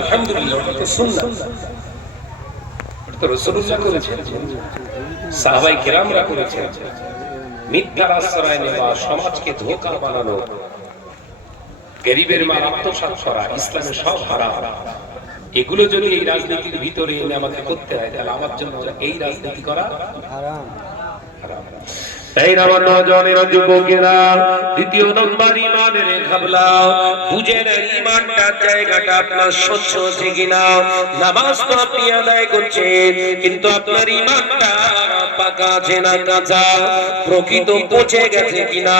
আলহামদুলিল্লাহ, এটা তো সুন্নাহ, এটা তো রাসূলুল্লাহ করেছেন, সাহাবায়ে কেরামরা করেছেন। মিথ্যার আশ্রয় নেওয়া, সমাজকে ধোঁকা বানানো, গরিবের মাল আত্মসাৎ করা, ইসলামের সব হারাম। এগুলো যদি এই রাজনীতির ভিতরে এনে আমাকে করতে হয়, তাহলে আমার জন্য এই রাজনীতি করা হারাম। তাই আমার নওজওয়ানেরা, যুবকেরা, দ্বিতীয় নম্বর ইমানের ঘাবলা, বুঝে নেন ইমানটার জায়গাটা আপনার স্বচ্ছ আছে কিনা। নামাজ তো আপনি আদায় করছেন, কিন্তু আপনার ইমানটা পাকা আছে না কাঁচা, প্রকৃত পচে গেছে কিনা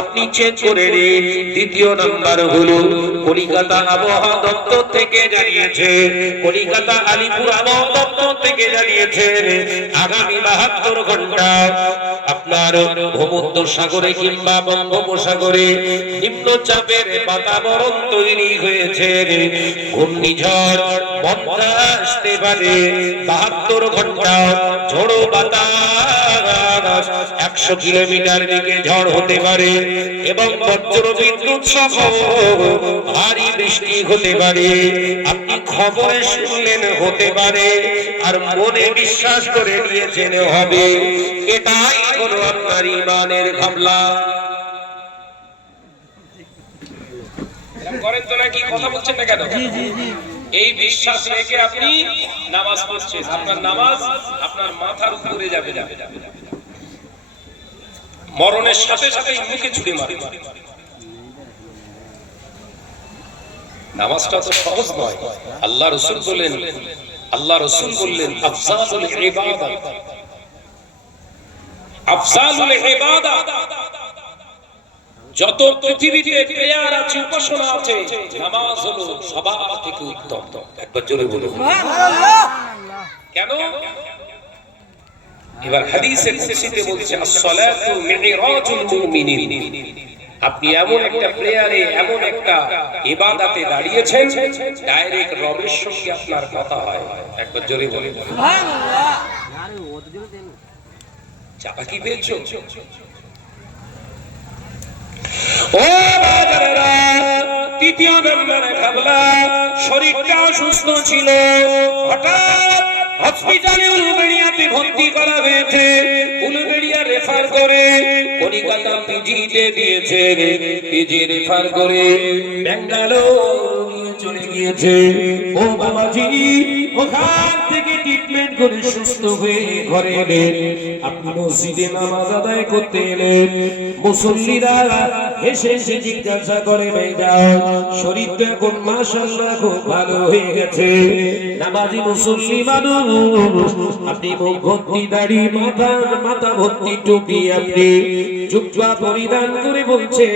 আপনি চেক করে নিন। দ্বিতীয় নাম্বার হলো, কলিকাতা আবহাওয়া দপ্তর থেকে জানিয়েছে, কলিকাতা আলিপুর আবহাওয়া দপ্তর থেকে জানিয়েছে, আগামী 72 ঘন্টা আপনার ভূমধ্য সাগরে কিংবা বঙ্গোপসাগরে নিম্নচাপের বাতাবরণ তৈরি হয়েছে। ঘূর্ণিঝড় বন্ধ আসতে পারে, 72 ঘন্টা ঝোড়ো বাতাস 100 কিলোমিটার দিকে ঝড় হতে পারে, এবং বজ্র বিদ্যুৎ সহ ভারী বৃষ্টি হতে পারে। আপনি খবরে শুনলেন হতে পারে, আর মনে বিশ্বাস করে নিয়েছেন হবে। এটাই হলো আপনার ইমানের ঘাবলা। করেন তো নাকি? কথা বলছেন না কেন? এই বিশ্বাস রেখে আপনি নামাজ পড়ছেন, আপনার নামাজ আপনার মাথার উপরে যাবে, মরণের সাথে সাথে মুখে ছুরি মারে। নামাজটা তো সহজ নয়। আল্লাহ রাসূল বললেন আফজালুল ইবাদাত, আফজালুল ইবাদাত, যত পৃথিবীতে প্রেয়ার আছে, উপাসনা আছে, নামাজ হলো সবার থেকে উত্তম। একবার জোরে বলুন সুবহানাল্লাহ। কেন? এবার হাদিসে কুদসিতে বলছে, as-সালাতু মি'রাজুল মুমিনিন। আপনি এমন একটা প্রেয়ারে, এমন একটা ইবাদতে দাঁড়িয়েছেন, ডাইরেক্ট রবের সঙ্গে আপনার কথা হয়। একবার জোরে বলুন সুবহানাল্লাহ। চাপা কি পেয়েছো? ও বাজারেরা, তৃতীয় নম্বরে ঘাবলা, শরীরটা অসুস্থ ছিল, হঠাৎ হসপিটালে উলুবেড়িয়াতে ভর্তি করা হয়েছে। উলুবেড়িয়া রেফার করে কলিকাতা পিজিতে দিয়েছে, পিজি রেফার করে ব্যাঙ্গালোর চলে গিয়েছে। ও বাবাজি, ওখান থেকে ট্রিটমেন্ট করে সুস্থ হয়ে ঘরে এলেন। আপনি মসজিদে নামাজ আদায় করতে এলেন, মুসল্লিরা হেসে হেসে জিজ্ঞাসা করে, ভাইজান শরীরটা এখন মাশাআল্লাহ খুব ভালো হয়ে গেছে। নামাজি মুসল্লি মানুষ, আপনি মুখ ভর্তি দাড়ি, মাথা ভর্তি টুপি, আপনি জুব্বা পরিধান করে বলছে,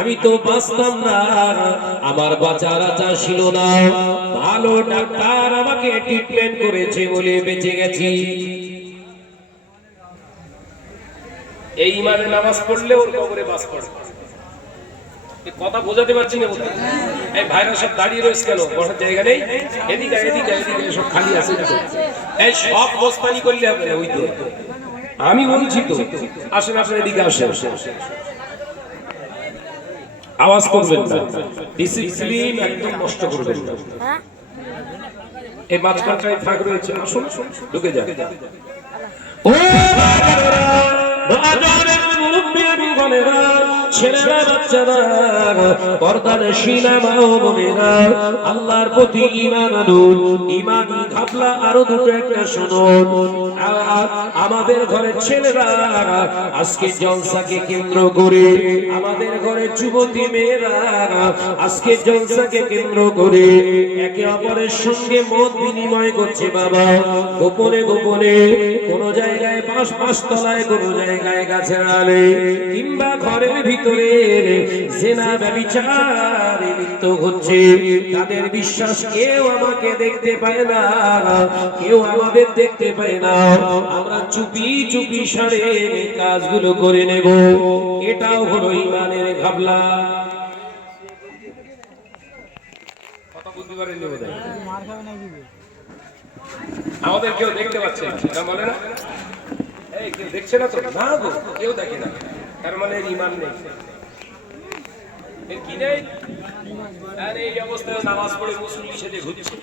আমি তো বাঁচতাম না, আমার বাঁচার আশা ছিল না, ভালো ডাক্তার আমাকে ট্রিটমেন্ট করেছে বলে বেঁচে গেছি। এই ইমানে নামাজ পড়লে ওর কবরে বাস পড়ে। কথা বোঝাতে পারছি না বলতে? এই ভাইরা সব দাঁড়িয়ে রয়েছে কেন? বসার জায়গা নেই? এদিকে এদিকে এদিকে সব খালি আছে। এই সব বস্তানি করলে হবে না। ওই তো আমি বলছি তো, আসেন আসেন এদিকে আসেন। আওয়াজ করবেন না, ডিসিপ্লিন একদম নষ্ট করবেন না। এই মাঝখানটায় ফাঁক রয়েছে, আসুন ঢুকে যান। ও বাজারের মুরব্বি বনেরা, ছেলেরা, বাচ্চারা, পর্দার শিলা মা ও বোনেরা, আল্লাহর প্রতি ঈমান আনুন। ঈমানি ঘাবলা আরো দুটো একটা শুনুন। আমাদের ঘরের ছেলেরা আজকে জলসাকে কেন্দ্র করে, আমাদের ঘরের যুবতী মেয়েরা আজকে জলসাকে কেন্দ্র করে একে অপরের সঙ্গে মত বিনিময় করছে। বাবা, গোপনে গোপনে কোন জায়গায় পাঁচতলায়, কোন জায়গায় গাছের আড়ালে, কিংবা ঘরের ভিতরে জেনা ব্যভিচারে লিপ্ত হচ্ছে। তাদের বিশ্বাস কেউ আমাকে দেখতে পায় না, কেউ আমাদের দেখতে পায় না, আমরা চুপি চুপি সারে কাজগুলো করে নেব। এটাও হলো ঈমানের ঘাবলা। কথা বুঝতে পারেন? আমাদের কেউ দেখতে পাচ্ছে না বলে না? এই কেউ দেখছে না তো? না গো, কেউ দেখে না, তার মানে ঈমান নেই। এর কি নেই? আর এই অবস্থায় নামাজ পড়ে মুসল্লি সেজে ঘুরছে।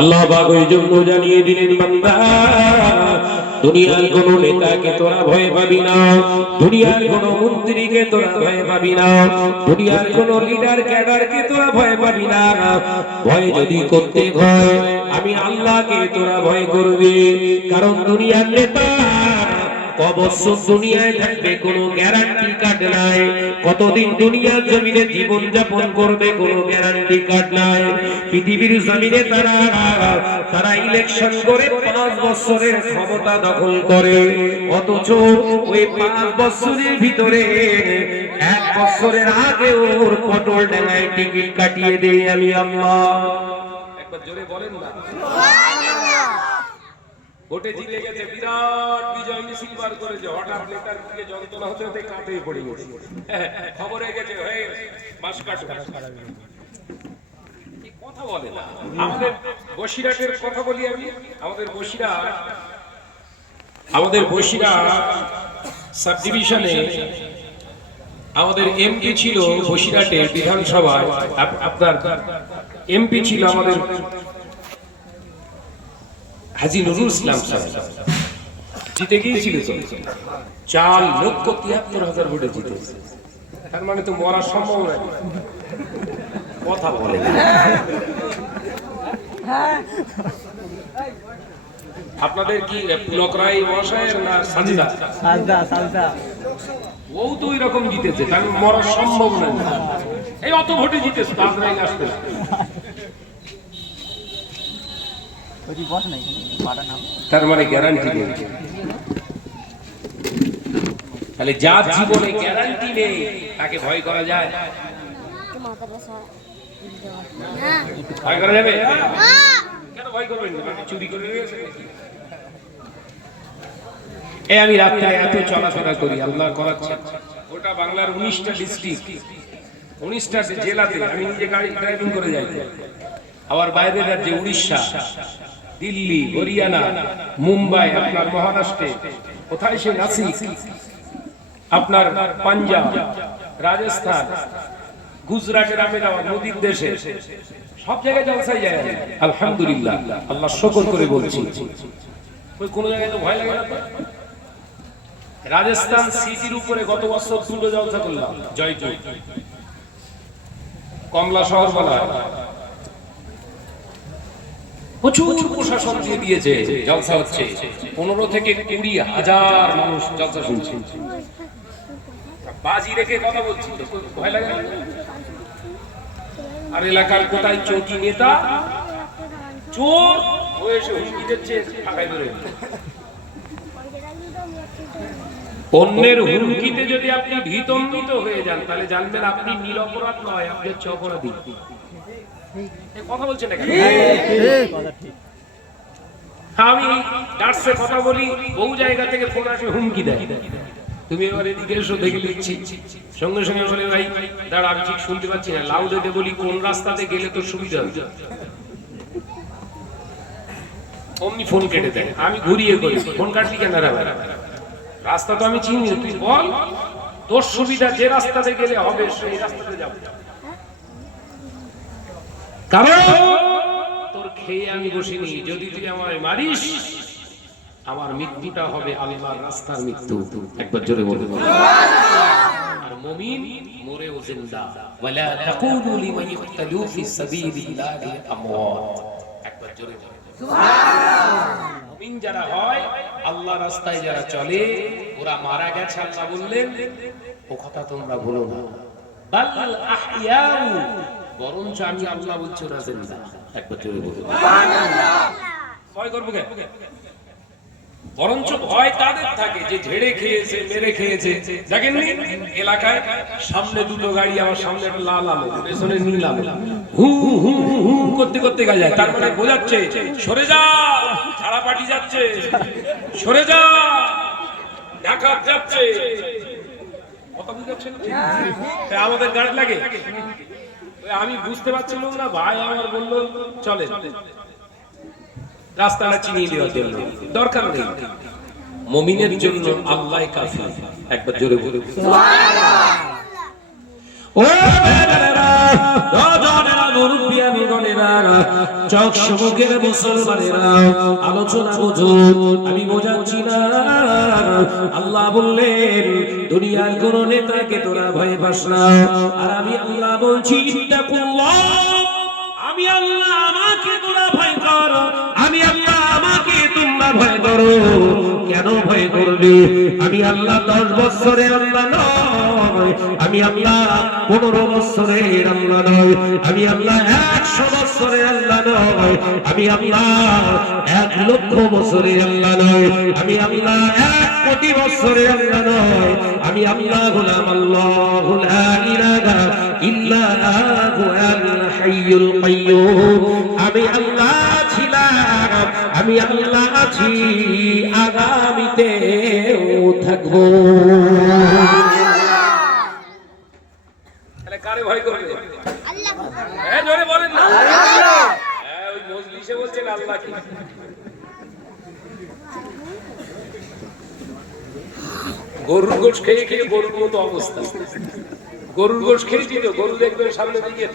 আল্লাহ পাক ওই জন্য জানিয়ে দিলেন, বান্দা দুনিয়ার কোন নেতাকে তোরা ভয় পাবি না, দুনিয়ার কোন মন্ত্রীকে তোরা ভয় পাবি না, দুনিয়ার কোন লিডার ক্যাডারকে তোরা ভয় পাবি না। ভয় যদি করতে হয় আমি আল্লাহকে তোরা ভয় করবি। কারণ দুনিয়ার নেতা কবছর দুনিয়ায় থাকবে কোনো গ্যারান্টি কার্ড নাই, কতদিন দুনিয়ার জমিনে জীবন যাপন করবে কোনো গ্যারান্টি কার্ড নাই। পৃথিবীর জমিনে তারা ইলেকশন করে 5 বছরের ক্ষমতা দখল করে, অথচ ওই 5 বছরের ভিতরে 1 বছরের আগে ওর পটল ডাঙায় টিকিট কাটিয়ে দেই আমি আল্লাহ। একবার জোরে বলেন না সুবহানাল্লাহ। ভোটে জিতে গেছে, বিরাট বিজয় মিছিল বার করেছে, হঠাৎ নেতার দিকে যন্ত্রণা হতে হতে কাঁপে পড়ে গেছে, খবরে গেছে হয়ে মাস কাটু। কথা বলে না। আমাদের বসিরহাটের কথা বলি আমি। আমাদের বসিরহাট সাব ডিভিশনে আমাদের এমপি ছিল বসিরহাটের বিধানসভায়, আপনার এমপি ছিল আমাদের হাজী নুরুল ইসলাম সাহেব, জিতে গিয়েছিল 4,73,000 ভোটে জিতেছে। তার মানে তো মরার সম্ভাবনা নেই। কথা বলে না। আপনাদের কি পুলকরাই মহাশয়ের না সাজদা? ও তো ওই রকম জিতেছে, তার মরার সম্ভাবনা নেই। এই অত ভোটে জিতেছে, তাজরাইল আসতে না। তার মানে গ্যারান্টি নেই। তাহলে যার জীবনে গ্যারান্টি নেই তাকে ভয় করা যায়? ভয় করা যাবে? কেন ভয় করবেন? চুরি করে নিয়েছে। এই আমি রাত্রে এত চলাফেরা করি, আল্লাহ করাচ্ছে। ওটা বাংলার 19টা ডিস্ট্রিক্ট, 19টা জেলাতে আমি নিজে গাড়ি ড্রাইভিং করে যাই। আবার বাইরের রাজ্যে উড়িষ্যা, দিল্লি, হরিয়ানা, মুম্বাই, আপনার মহারাষ্ট্রে, কোথায় সে নাসিক, আপনার পাঞ্জাব, রাজস্থান, গুজরাটের আমেদাবাদ, নদীর দেশে, সব জায়গায় জলসায় যায়। আলহামদুলিল্লাহ, আল্লাহ শুকর করে বলছি। কোন জায়গায় তো ভয় লাগে না। রাজস্থান সিটির উপরে গত বছর 2 জলসা করলাম, জয়পুর, কমলা শহর বলা হয়। প্রচুর প্রশাসন দিয়ে দিয়েছে, জলসা হচ্ছে। 15 থেকে 20,000 মানুষ জলসা শুনছে। বাজি রেখে কথা বলছি, ভয় লাগে না? আর এলাকার কোটায় চৌকি নেতা চোর হয়ে এসে হুমকি দিচ্ছে, ঢাকায় ধরে। অন্যের হুমকিতে যদি আপনি ভীতম্বিত হয়ে যান, তাহলে জানবেন আপনি নিরপরাধ নয়, আপনি হচ্ছে অপরাধী। কথা বলছেন না কেন? আমি ডার্সে কথা বলি, বহু জায়গা থেকে ফোন আসে, হুমকি দেয়, তুমি এবার এদিকে এসো, দেখে লিখছি। সঙ্গে সঙ্গে বলে, ভাই দাঁড়া, আমি ঠিক শুনতে পাচ্ছি না, লাউডে বলি কোন রাস্তাতে গেলে তোর সুবিধা হবে। অমনি ফোন কেটে দেয়। আমি ঘুরিয়ে বলি, ফোন কাটলি কেন? রাস্তা তো আমি চিনি, তুই বল তোর সুবিধা, যে রাস্তাতে গেলে হবে সেই রাস্তাতে যাবো। কারণ তোর খেয়ে আমি বসিনি, যদি তুই আমায় মারিস আমার মৃত্যুটা হবে আল্লাহর রাস্তার মৃত্যু। একবার জোরে বলে আর মুমিন মরেও জিন্দা। ওয়ালা তাকুলু লিমান ইকতালু ফি সাবিলিল্লাহি আমওয়াত। একবার জোরে বলে সুবহানাল্লাহ। মুমিন যারা হয়, আল্লাহর রাস্তায় যারা চলে, ওরা মারা গেছে আল্লাহ বললেন, ও কথা তোমরা ভুলো না। বাল আহইয়াউ, বরঞ্চ আমি আল্লাহ বলছি ওরা জিন্দা। একবার জোরে বলে সুবহানাল্লাহ। ভয় করব কেন? বরঞ্চ ভয় তাদের থাকে যে ঝেড়ে খেয়েছে, মেরে খেয়েছে। দেখেননি এলাকায় সামনে 2 গাড়ি, আমার সামনে একটা লাল আলো, পেছনে নীল আলো, হু হু হু করতে করতে যায়। তার মানে বোঝাচ্ছে সরে যা, ছাড়া পাটি যাচ্ছে, সরে যা, ঢাকা যাচ্ছে। কথা বুঝাচ্ছেন? আমাদের গাড়ি লাগে। আমি বুঝতে পারছিলাম না, ভাই আমার বললো চলে, রাস্তাটা চিনিয়ে দেওয়ার জন্য। দরকার নেই, মুমিনের জন্য আল্লাহ কাফি। একবার জোরে বলে ও বেটারা রাজনেরা মুরব্বিয়ানি গনেরা চক সমুখের মুসলমানেরা আলোচনা বুঝুন আমি বোঝাচ্ছি না আল্লাহ বললেন দুনিয়ার কোন নেতাকে তোরা ভয় পাস না আর আমি আল্লাহ বলছি ইত্তাকুল্লাহ আমি আল্লাহ আমাকে তোরা ভয় কর আমি আল্লাহ আমাকে তোমরা ভয় করো কেন ভয় করবে আমি আল্লাহ 10 বছরের আল্লাহ নয় আমি আল্লাহ 15 বছরের আল্লাহ নয় আমি আল্লাহ 100 বছরের আল্লাহ নয় আমি আল্লাহ 1 লক্ষ বছরের আল্লাহ নয় আমি আল্লাহ 1 কোটি বছরের আল্লাহ নয় আমি আল্লাহ গোলাম আল্লাহু লা ইলাহা ইল্লা হুয়াল হাইয়ুল কাইয়্যুম আমি আল্লাহ ছিলাম আমি আল্লাহ আছি আগামীতেও থাকবো তাহলে কারে ভয় করবে আল্লাহ হ্যাঁ জোরে বলেন না আল্লাহ হ্যাঁ ওই মজলিসে বলছেন আল্লাহ কি গরুর গোশ খেয়ে খেয়ে গরুর মতো অবস্থা গরুর গোশ খেয়েছি তো গরু দেখবে সামনে দিকে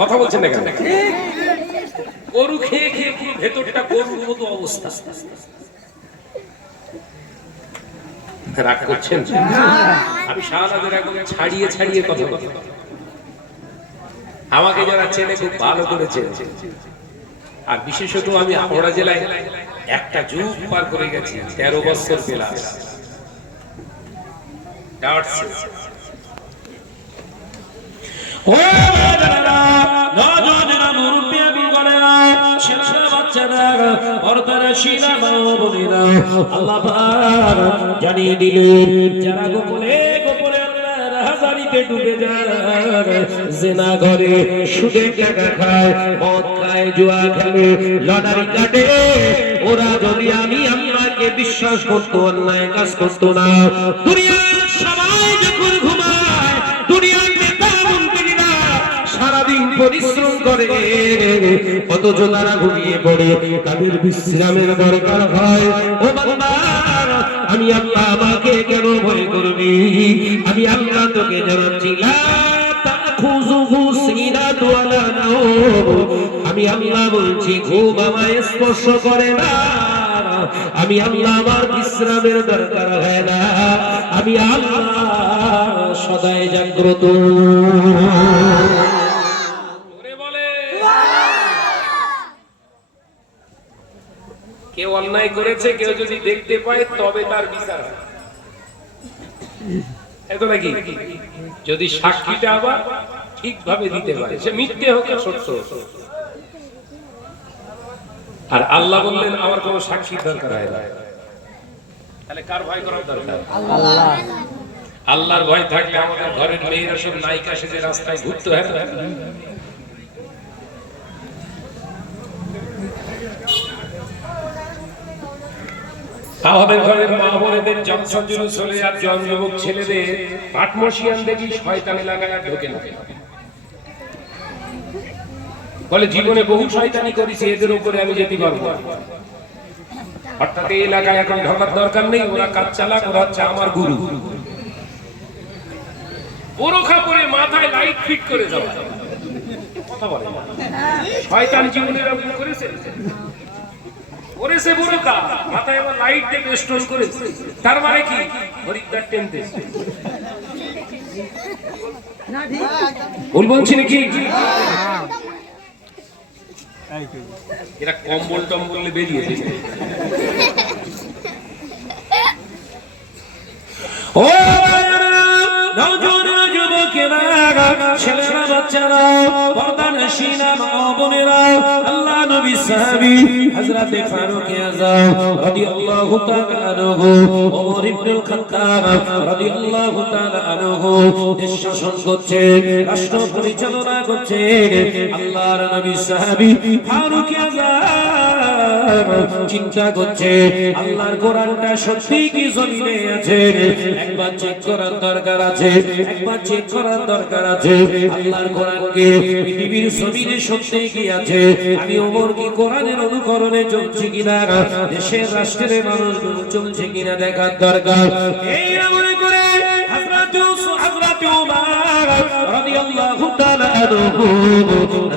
কথা বলছেন না কেন গরু খেয়ে খেয়ে পুরো ভেতরটা গরুর মতো অবস্থা রাগ করছেন আমি সারাদিন একদম ছাড়িয়ে ছাড়িয়ে কথা বলি আমাকে যারা চেনে খুব ভালো করে চেনে আর বিশেষত আমি হাওড়া জেলায় একটা যুগ পার করে গেছি 13 বছর প্লাস ও বাবারা নজনেরা মুরব্বিয়ানি গনেরা ছেলেরা বাচ্চারা পর্দার শিরা মা বোনেরা আল্লাহ পাক জানিয়ে দিলেন যারা গোপনে গোপনে আল্লাহর হাজারিতে ডুবে যায় জিনা করে সুদে টাকা খায় মদ খায় জুয়া খেলে লটারি কাটে ওরা যদি আমি আল্লাহকে বিশ্বাস করতো অন্যায় কাজ করতো না দুনিয়ার সবাই যখন ঘুমায় দুনিয়ার নেতা মন্ত্রীরা সারাদিন পরিশ্রম করে অথচ তারা ঘুমিয়ে পড়ে তাদের বিশ্রামের দরকার হয় ও বান্দা আমি আল্লাহ আমাকে কেন ভয় করবি আমি আল্লাহ তোকে জানাচ্ছি লা তাখুযুহু সিনাতু ওয়ালা নাওম আমি আল্লাহ বলছি ঘুম আমায় স্পর্শ করে না আমি আল্লাহ আমার বিশ্রামের দরকার হয় না আমি আল্লাহ সদাই জাগ্রত কেউ অন্যায় করেছে কেউ যদি দেখতে পায় তবে তার বিচার হয় এত নাকি যদি সাক্ষীটা আবার ঠিকভাবে দিতে পারে সে মিথ্যে হোক আর সত্য আর আল্লাহ বললেন আমার কোনো সাক্ষী দরকার হয় না তাহলে কার ভয় করার দরকার আল্লাহ আল্লাহর ভয় থাকলে আমাদের ঘরের মেয়েরা সব নায়িকা সেজে রাস্তায় ঘুরতে হয় না আমাদের ঘরের মা বোনেদের জলসা জুলুস হলে আর যুবক ছেলেদের পাটমশিয়ান দেখি শয়তানি লাগায় আর ঢোকে না বলে জীবনে বহু শয়তানি করেছি এদের উপরে আমি যেতে পারবো অর্থাৎ এই এলাকায় এখন ঢোকার দরকার নেই ওরা কাজ চালাক ওরা হচ্ছে আমার গুরু বোরখা পরে মাথায় লাইট ফিট করে যাওয়া কথা বলে শয়তান জীবনে এরকম করেছে ওরেছে বোরখা মাথায় আবার লাইট দিয়ে বেস্টন করেছে তার মানে কি হরিদ্বার টেনতে ভুল বলছি নাকি এরা কম্বল টম্বল বেরিয়েছে ও নওজোয়ান যুবকেরা ছেলেরা বাচ্চারা পর্দানশীনা মা বোনেরা আল্লাহ নবী সাহাবী হযরত ফারুক আযম রাদিয়াল্লাহু তাআলা আনহু ওমর ইবনে খাত্তাব রাদিয়াল্লাহু তাআলা আনহু দেশ শাসন করছে রাষ্ট্র পরিচালনা করছে আল্লাহর নবী সাহাবী ফারুক আযম চিন্তা করছে আল্লাহর কোরআনটা সত্যি কি জমিনে আছে, একবার চেক করার দরকার আছে, একবার চেক করার দরকার আছে। আল্লাহর কোরআনকে পৃথিবীর জমিনে সত্যি কি আছে, আমি ওমর কি কোরআনের অনুকরণে চলছি কিনা, দেশের রাষ্ট্রের মানুষগুলো চলছে কিনা দেখার দরকার। এই মনে করে হযরত ওমর রাদিয়াল্লাহু তাআলা আনহু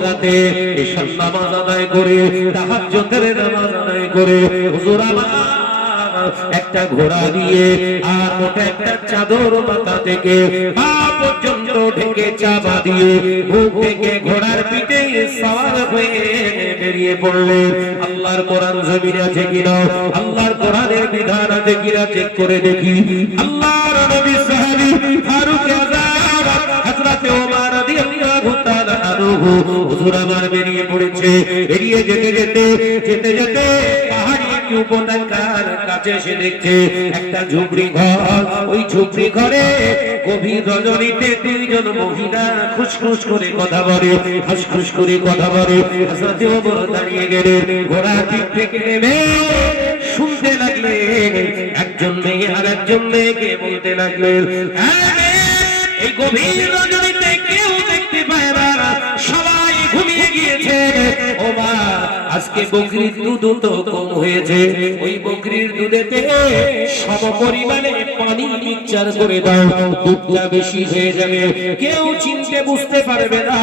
রাতে ঈশার নামাজ আদায় করে তাহাজ্জুদের নামাজ আদায় করে হুজুর আমার একটা ঘোড়া দিয়ে আর মোটা একটা চাদর মাথা থেকে পা পর্যন্ত ঢেকে চাপা দিয়ে বুক থেকে ঘোড়ার পিঠে সওয়ার হয়ে বেরিয়ে পড়লেন। আল্লাহর কোরআন জমিনে আছে কিনা, আল্লাহর কোরআনের বিধান আছে কিনা চেক করে দেখি। আল্লাহর নবী সাহাবী ফারুক আযম হযরত ওমর রাদিয়াল্লাহু তাআলা আনহু হুজুর আমার বেরিয়ে পড়েছে। বেরিয়ে যেতে যেতে যেতে যেতে পাহাড়ি উপত্যকার কাছে এসে দেখছে একটা ঝুপড়ি ঘর। ওই ঝুপড়ি ঘরে গভীর রজনীতে দুইজন মহিলা খুশখুশ করে কথা বলে, হাসখুশ করে কথা বলে। হযরত ওমর দাঁড়িয়ে গেলেন, ঘোড়ার পিঠ থেকে নেমে শুনতে লাগলেন। একজন মেয়ে আর একজন মেয়েকে বলতে লাগলেন, এই গভীর রজনীতে কেউ দেখতে পায় না, সবাই ঘুমিয়ে গিয়েছে। ও মা, আজকে বকরির দুধ তো কম হয়েছে, ওই বকরির দুধেতে সম পরিমাণে পানি মিক্সচার করে দাও, দুধটা বেশি হয়ে যাবে, কেউ চিনতে বুঝতে পারবে না।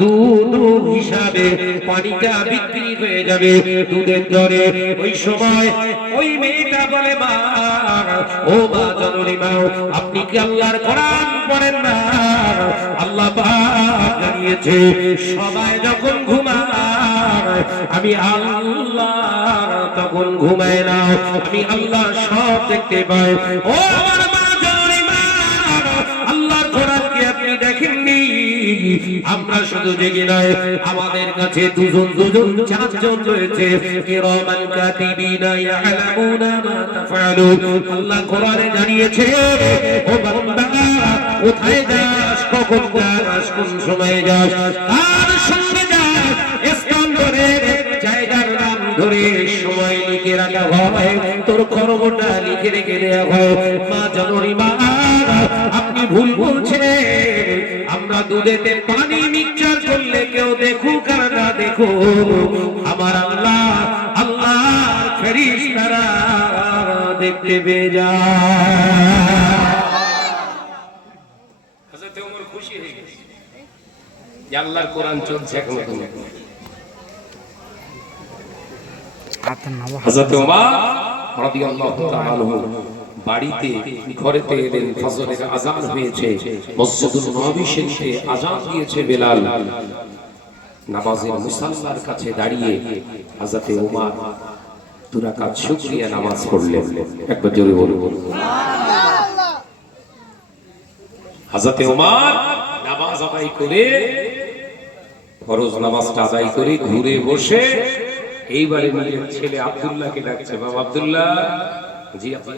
দুধ হিসাবে পানিটা বিক্রি হয়ে যাবে দুধের দরে। ওই সময় ওই মেয়েটা বলে, মা, ও মা জননী মা, আপনি কি আল্লাহর কোরআন পড়েন না? আল্লাহ পাক জানিয়েছে সবাই যখন ঘুমায় আমি আল্লাহ তখন ঘুমায় না, আমি আল্লাহ সব দেখতে পাই। ও আমার মা জননী মা, আল্লাহর কোরআনকে আপনি দেখেননি? আমরা শুধু জেগে নয়, আমাদের কাছে দুজন দুজন চারজন রয়েছে, কিরামান কাতিবিনা ইয়ালামুনা মা তাফআলুন। আল্লাহ কোরআনে জানিয়েছে, ও বান্দা কোথায় যাস, কখন যাস, কোন সময়ে যাস, কার সঙ্গে যাস, স্থান ধরে জায়গার নাম ধরে সময় লিখে রাখা হয়, তোর কর্মটা লিখে রেখে দেওয়া হয়। মা জননী মা, আপনি ভুল বলছেন। আমরা দুধেতে পানি মিক্সচার করলে কেউ দেখুক আর না দেখুক, আমার আল্লাহ আল্লাহর ফেরেশতারা দেখতে পেয়ে যায়। হযরত ওমর খুশি হয়ে গেছে যে আল্লাহর কোরআন চলছে এখনো। হযরত ওমর রাদিয়াল্লাহু তাআলা আনহু বাড়িতে ঘরেতে এলেন, ফজরের আযান হয়েছে, মসজিদুল নববী শরীফে আযান দিয়েছে বেলাল। নামাজের মুসাল্লার কাছে দাঁড়িয়ে হযরত ওমর দুই রাকাত শুকরিয়া নামাজ পড়লেন। একবার জোরে বলুন সুবহানাল্লাহ। হযরত ওমর নামাজ আদায় করে, ফরজ নামাজটা আদায় করে ঘুরে বসে এইবারে নিজের ছেলে আব্দুল্লাহকে ডাকছে, বাবা আব্দুল্লাহ, জি আব্বা,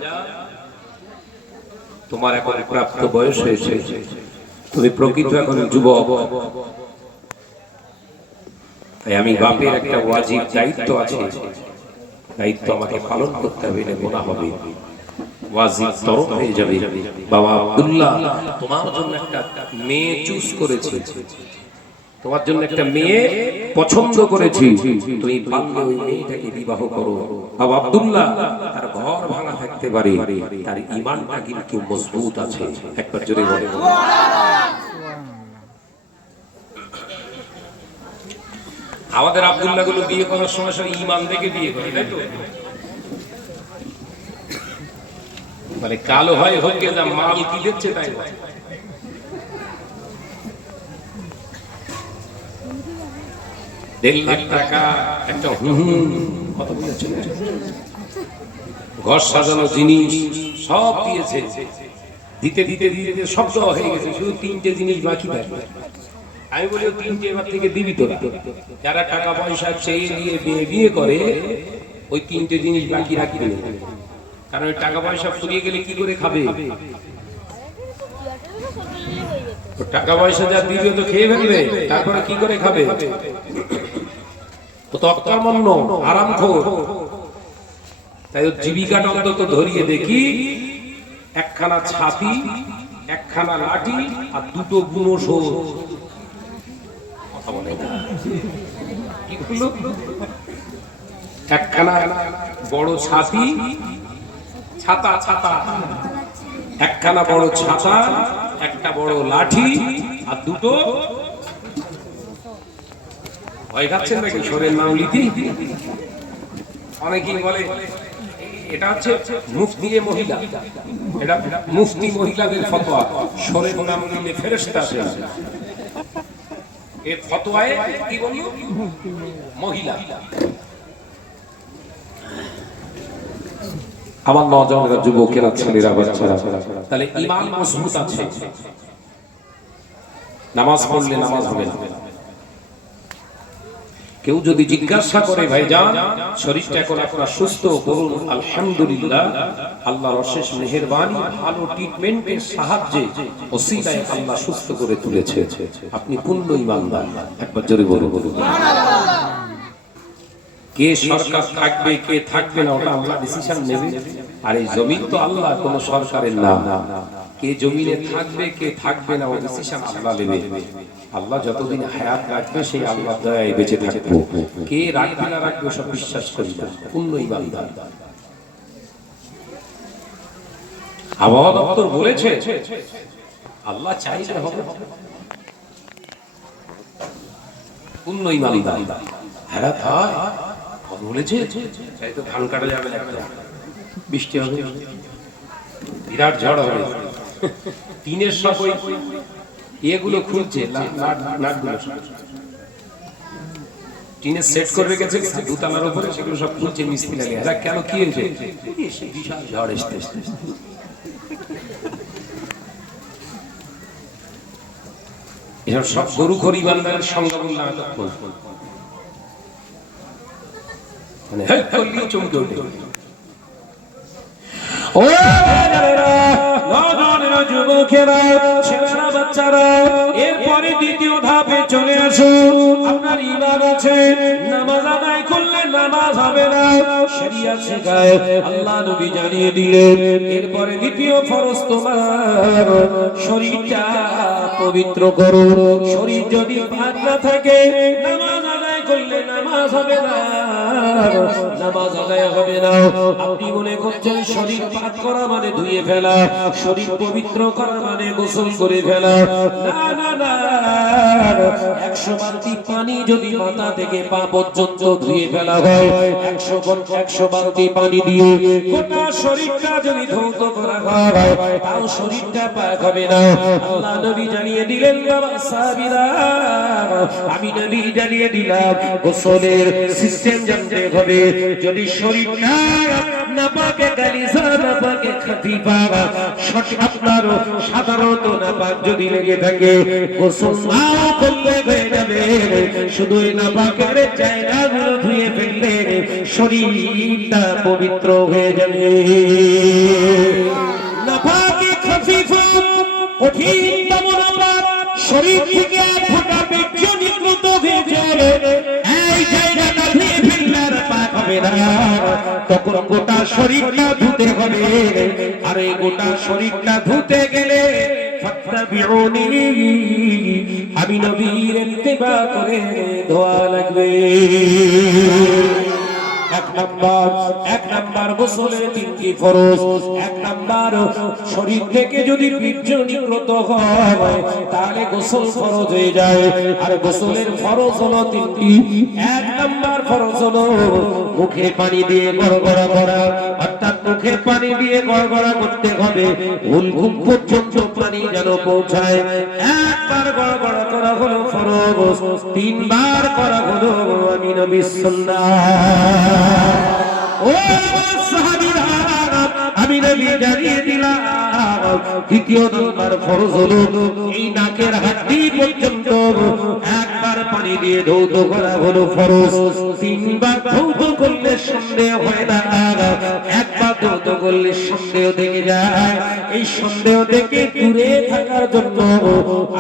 তোমার এখন প্রাপ্ত বয়স হয়েছে, তুমি প্রকৃত এখন যুবক, তাই আমি বাপের একটা ওয়াজিব দায়িত্ব আছে, দায়িত্ব আমাকে পালন করতে হবে, না গুনাহ হবে, ওয়াজিব তরক হয়ে যাবে। বাবা আব্দুল্লাহ, তোমার জন্য একটা মেয়ে চুজ করেছি, তোমার জন্য একটা মেয়ে পছন্দ করেছি, তুমি পারলে ওই মেয়েটাকে বিবাহ করো। বাবা আব্দুল্লাহ, তার ঘর ভাঙা থাকতে পারে, তার ঈমানটা কিন্তু মজবুত আছে। একবার জোরে বলে আমাদের আব্দুল্লাহ গুলো বিয়ে করার সময় সব ঈমান দেখে বিয়ে করে, তাই তো? মানে কালো হয় হোক যা মাল কি দিচ্ছে তাই হয়। দেড় লাখ টাকা একটা কথা বলেছেন, ঘর সাজানো জিনিস সব দিয়েছে, দিতে দিতে দিতে সব দেওয়া হয়ে গেছে, শুধু তিনটে জিনিস বাকি থাকবে। আমি বলি তিনটে এবার থেকে দিবি তো, যারা টাকা পয়সা চেয়ে নিয়ে বিয়ে করে ওই তিনটে জিনিস বাকি রাখবে, কারণ ওই টাকা পয়সা ফুরিয়ে গেলে কি করে খাবে? টাকা পয়সা যা দিবে তো খেয়ে ফেলবে, তারপরে কি করে খাবে? ও তো অকর্মণ্য, আরামখোর। তাই ওর জীবিকাটা অন্তত ধরিয়ে দেখি, একখানা ছাতি, একখানা লাঠি আর দুটো বুনো শোর। কথা বলে না। কি বললো? একখানা বড় ছাতি, ছাতা ছাতা, একখানা বড় ছাতা, একটা বড় লাঠি আর দুটো। ভয় খাচ্ছেন নাকি শোরের নাম লিতি? অনেকেই বলে এটা হচ্ছে মুফতি মহিলা, এটা মুফতি মহিলাদের ফতোয়া, শোরের নাম নিলে ফেরেশতা আসে। এর ফতোয়ায় কি বলল? মহিলা। আমার নওজওয়ানেরা, যুবকেরা, ছেলেরা, বাচ্চারা, তাহলে ঈমান মজবুত আছে, নামাজ পড়লে নামাজ হবে না। কেউ যদি জিজ্ঞাসা করে ভাইজান শরীরটা এখন আপনার সুস্থ, বলুন আলহামদুলিল্লাহ, আল্লাহর অশেষ মেহেরবানি, ভালো ট্রিটমেন্টের সাহায্যে ওসিলায় আল্লাহ সুস্থ করে তুলেছে। আপনি পূর্ণ ঈমানদার। একবার জোরে বলুন সুবহানাল্লাহ। কে সরকার থাকবে কে থাকবে না ওটা আল্লাহ ডিসিশন নেবে। আর এই জমিন তো আল্লাহ, কোন সরকারের না। কে জমিনে থাকবে কে থাকবে না ও ডিসিশন আল্লাহ নেবে। আল্লাহ যতদিন হায়াত রাখবে সেই আল্লাহ দয়ায় বেঁচে থাকবো। কে রাখবে না রাখবে সব বিশ্বাস করি না, পূর্ণ ঈমানদার। আবহাওয়া দপ্তর বলেছে আল্লাহ চাইলে হবে, পূর্ণ ঈমানদার। হায়াত হয় বলেছে, তাই তো ধান কাটা যাবে না, বৃষ্টি হবে, বিরাট ঝড় হবে, টিনের সব এগুলো খুলছে, টিনের সেট করে রেখেছে দুতলার উপরে, সেগুলো সব খুলছে মিস্ত্রি লাগে। এরা কেন কি হয়েছে? বিশাল ঝড় আসতে আসতে। এসব সব গরু খড়ি বান্দার সংগ্রাম না মানে হেড করলেই চমকে ওঠে। ও নওজওয়ানেরা, যুবকেরা, ছেলেরা, বাচ্চারা, এরপরে দ্বিতীয় ধাপে চলে আসুন। আপনার ঈমান আছে, নামাজ আদায় করলে নামাজ হবে না, শরীয়ত শেখায়, আল্লাহ নবী জানিয়ে দিলেন। এরপরে দ্বিতীয় ফরজ তোমার শরীরটা পবিত্র করো। শরীর যদি পাক না থাকে, নামাজ আদায় করলে নামাজ হবে না, নামাজ আদায় হবে না। আপনি মনে করছেন শরীর পাক করা মানে ধুয়ে ফেলা, শরীর পবিত্র করা মানে গোসল করে ফেলা। না না না, 100 বালতি পানি যদি মাথা থেকে পা পর্যন্ত ধুয়ে ফেলা হয়, 100 বালতি পানি দিয়ে গোটা শরীরটা যদি ধৌত করা হয়, তাও শরীরটা পাক হবে না। আল্লাহ নবী জানিয়ে দিলেন, বাবা সাহাবীরা, আমি নবী জানিয়ে দিলাম, গোসলের সিস্টেম জানতে হবে। যদি শরীরটা নাপাকে গালিজা, নাপাকে খাফিফা, আপনার সাধারণত নাপাক যদি লেগে থাকে, গোসল না করলে হয়ে যাবে। শুধু নাপাকের জায়গাগুলো ধুয়ে ফেললে শরীরটা পবিত্র হয়ে যাবে। নাপাকে খাফিফা, কঠিনতম নাপাক, শরীর থেকে এক ফোঁটা বীর্য নির্গত হয়ে যায়, এই জায়গাটা ধুয়ে ফেললে আর পাক হবে না। তখন গোটা শরীরটা ধুতে হবে। আর এই গোটা শরীরটা ধুতে গেলে ফাত্তাবিউনি, আমি নবীর ইত্তেবা করে ধোয়া লাগবে। এক নাম্বার গোসলের 3টি ফরজ। এক নাম্বার, শরীর থেকে যদি বীর্য নির্গত হয় তাহলে গোসল ফরজ হয়ে যায়। আর গোসলের ফরজ হলো 3টি। এক নাম্বার ফরজ হলো মুখে পানি দিয়ে গড়গড়া করা, অর্থাৎ মুখে পানি দিয়ে গড়গড়া করতে হবে, হুলঘুম পর্যন্ত পানি যেন পৌঁছায়। একবার গড়গড়া করা হলো ফরজ, 3বার করা হলো আমি নবীর সুন্নাহ। ও সাহাবীরা, আমি নবী জানিয়ে দিলাম, দ্বিতীয় নম্বর ফরজ হলো এই নাকের হাড্ডি পর্যন্ত একবার পানি দিয়ে ধৌত করা হলো ফরজ। 3বার ধৌত করলে সন্দেহ হয় না, একবার নত করলে সন্দেহ থেকে যায়। এই সন্দেহ থেকে দূরে থাকার জন্য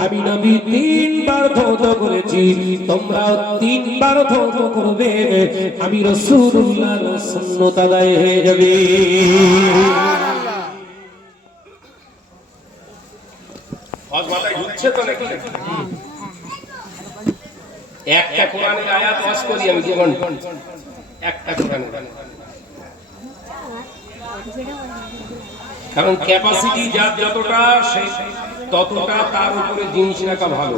আমি নবী 3 বার তওবা করেছি, তোমরাও 3 বার তওবা করবে, আমি রাসূলুল্লাহর সুন্নাত আদায় হয়ে যাবে। আজ মাথায় ঢুকছে তো নাকি? একটা কোরআনের আয়াত ওয়াজ করি আমি জীবন, একটা কোরআনের, কারণ ক্যাপাসিটি যার যতটা সে ততটা তার উপরে জিনিস রাখা ভালো।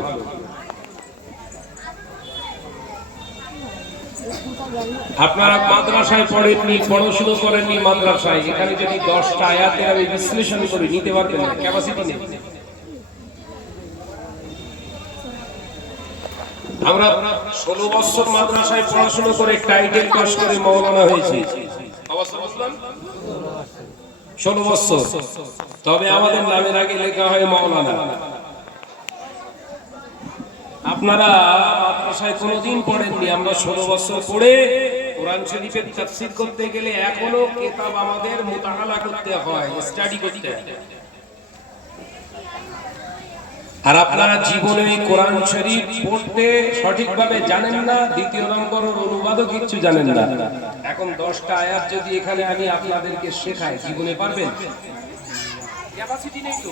আপনারা মাদ্রাসায় পড়েননি, পড়াশোনা করেননি মাদ্রাসায়, এখানে যদি 10টা আয়াতের আমি বিশ্লেষণ করি নিতে পারবেন না, ক্যাপাসিটি নেই। আমরা 16 বছর মাদ্রাসায় পড়াশোনা করে টাইটেল পাস করে মাওলানা হয়েছি, 16 বছর, তবে আমাদের নামের আগে লেখা হয় মাওলানা। আপনারা মাদ্রাসায় কোনোদিন পড়েননি, আমরা 16 বছর পড়ে কোরআন শরীফের তাফসীর করতে গেলে এখনো কিতাব আমাদের মুতাআলা করতে হয়, স্টাডি করতে হয়। আর আপনারা জীবনে কোরআন শরীফ পড়তে সঠিকভাবে জানেন না, দ্বিতীয় নম্বর অনুবাদও কিছু জানেন না। এখন 10টা আয়াত যদি এখানে আমি আপনাদেরকে শেখাই, জীবনে পারবেন? ক্যাপাসিটি নেই তো।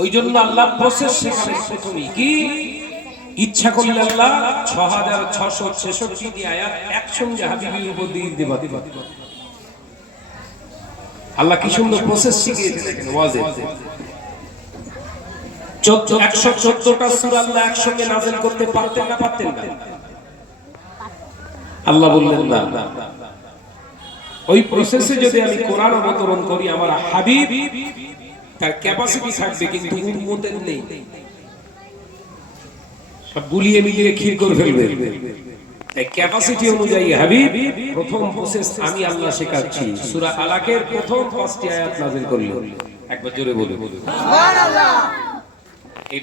ওই জন্য আল্লাহ প্রসেস শেখালেন প্রথমেই, কি ইচ্ছা করলে আল্লাহ 6666টি আয়াত একসঙ্গে হাবিবের উপর দিয়ে দিতে পারেন। আল্লাহ কি সুন্দর প্রসেস শিখিয়েছে দেখেন ওয়াজে। 114টা সূরা আল্লাহ একসঙ্গে নাযিল করতে পারতেন না, পারতেন না? আল্লাহ বললেন না। ওই প্রসেসে যদি আমি কোরআন অবতরণ করি, আমার হাবিব তার ক্যাপাসিটি থাকবে, কিন্তু উম্মতের নেই, সব গুলিয়ে মিলিয়ে ক্ষীর করে ফেলবে। এই ক্যাপাসিটি অনুযায়ী হাবিব প্রথম প্রসেস আমি আল্লাহ শেখাচ্ছি। সূরা আলাকের প্রথম 5টি আয়াত নাযিল করলেন। একবার জোরে বলুন সুবহানাল্লাহ। এই